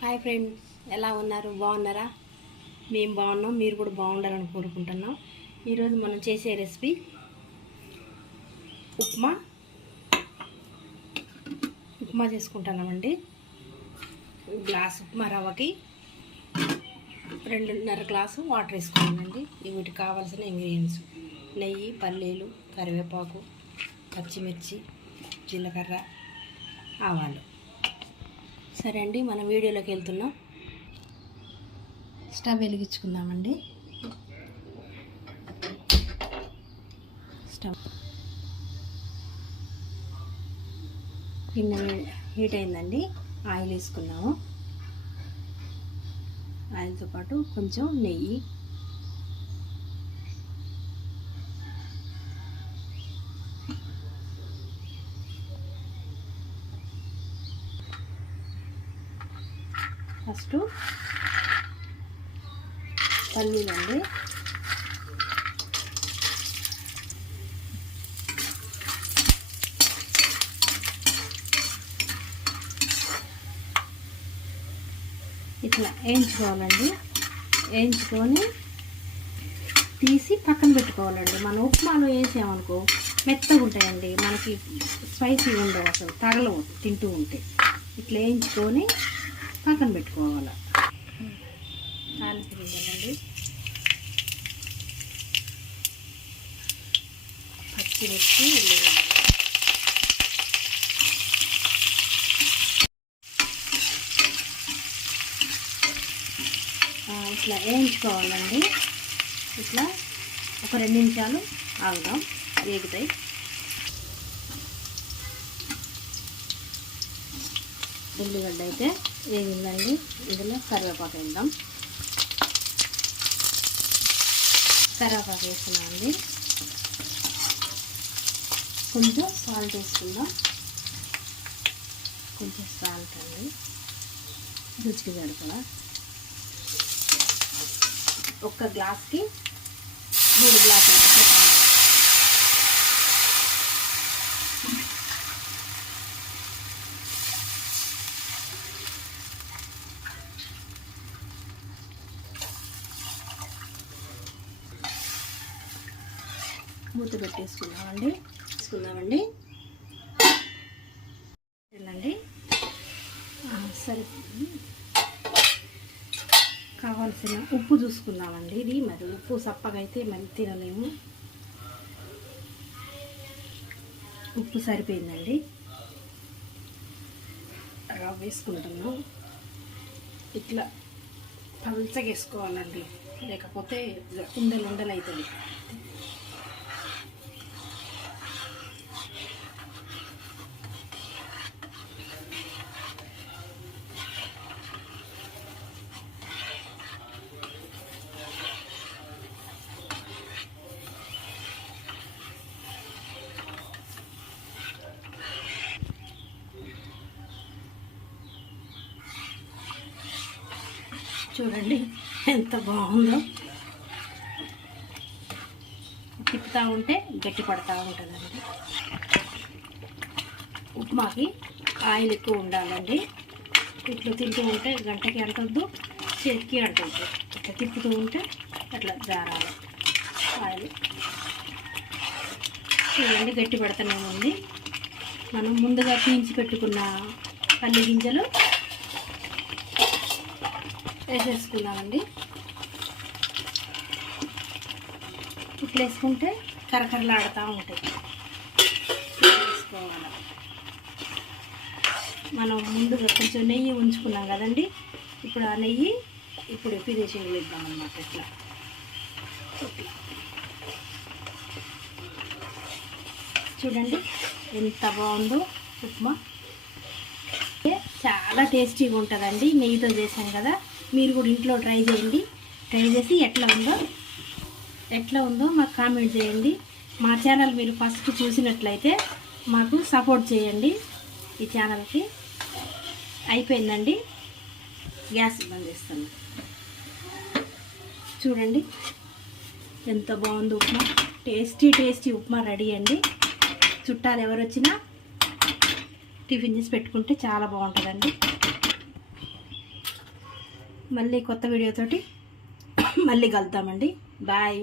Hi friends, ఎలా ఉన్నారు? బాగున్నారా? మేము బాగున్నాం, మీరు కూడా బాగుండాలని కోరుకుంటున్నాం. ఈరోజు మనం చేసే రెసిపీ ఉప్మా చేసుకుంటున్నామండి. గ్లాస్ ఉప్మా రవ్వకి 2.5 గ్లాసు వాటర్ వేసుకున్నామండి. వీటికి కావాల్సిన ఇంగ్రీడియంట్స్: నెయ్యి, పల్లీలు, కరివేపాకు, పచ్చిమిర్చి, జీలకర్ర, ఆవాలు. సరే అండి, మనం వీడియోలోకి వెళ్తున్నాం. స్టవ్ వెలిగించుకుందామండి. స్టవ్ గిన్నె హీట్ అయిందండి. ఆయిల్ వేసుకున్నాము. ఆయిల్తో పాటు కొంచెం నెయ్యి, ఫస్ట్ పల్లీలు అండి. ఇట్లా వేయించుకోవాలండి. వేయించుకొని తీసి పక్కన పెట్టుకోవాలండి. మనం ఉప్మాలో వేసామనుకో మెత్తగా ఉంటాయండి, మనకి స్పైసీ ఉండవు, అసలు తగలవు తింటూ ఉంటే. ఇట్లా వేయించుకొని పక్కన పెట్టుకోవాలి. తాలింపు గింజలండి, పచ్చిమిర్చి, ఉల్లిగడ్డ. ఇట్లా వేయించుకోవాలండి. ఇట్లా ఒక 2 నిమిషాలు ఆగుదాం, వేగుతాయి. ఉల్లిగడ్డ అయితే వేగిందండి. ఇందులో కరివేపాకు వేద్దాం. కరివేపాకు వేస్తున్నామండి. కొంచెం సాల్ట్ వేసుకుందాం. కొంచెం సాల్ట్ అండి, రుచికి సరిపడా. 1 గ్లాస్కి 3 గ్లాసులు. మూత పెట్టేసుకుందామండి. వెళ్ళండి. సరే, కావాల్సిన ఉప్పు చూసుకుందామండి. ఇది మరి ఉప్పు సప్పగా అయితే మరి తినలేము. ఉప్పు సరిపోయిందండి. రవ్వ వేసుకుంటున్నాం. ఇట్లా పల్చగా వేసుకోవాలండి, లేకపోతే ఉండలు అవుతుంది. చూడండి ఎంత బాగుందో. తిప్పుతూ ఉంటే గట్టి పడుతూ ఉంటుందండి. ఉప్మాకి ఆయిల్ ఎక్కువ ఉండాలండి. ఇట్లా తింటూ ఉంటే గంటకి అంటొద్దు, చేతికి అంటొద్దు. ఇట్లా తిప్పుతూ ఉంటే అట్లా జారాలి ఆయిల్. చూడండి గట్టి పడుతూనే ఉంది. మనం ముందుగా పీల్చి పెట్టుకున్న పల్లి గింజలు వేసేసుకున్నామండి. ఇట్లా వేసుకుంటే కరకరలాడుతూ ఉంటాయి. వేసుకోవాలి. మనం ముందుగా కొంచెం నెయ్యి ఉంచుకున్నాం కదండి, ఇప్పుడు ఆ నెయ్యి ఇప్పుడు ఫినిషింగ్ ఇద్దామన్నమాట. ఇట్లా చూడండి ఎంత బాగుందో ఉప్మా. చాలా టేస్టీగా ఉంటుందండి. నెయ్యితో చేసాం కదా, మీరు కూడా ఇంట్లో ట్రై చేయండి. ట్రై చేసి ఎట్లా ఉందో మాకు కామెంట్ చేయండి. మా ఛానల్ మీరు ఫస్ట్ చూసినట్లయితే మాకు సపోర్ట్ చేయండి. ఈ ఛానల్కి అయిపోయిందండి. గ్యాస్ బంద్ చేస్తాను. చూడండి ఎంత బాగుందో ఉప్మా. టేస్టీ ఉప్మా రెడీ అండి. చుట్టాలు ఎవరు వచ్చినా టిఫిన్ చేసి పెట్టుకుంటే చాలా బాగుంటుందండి. మళ్ళీ కొత్త వీడియోతోటి మళ్ళీ కలుద్దామండి. బాయ్.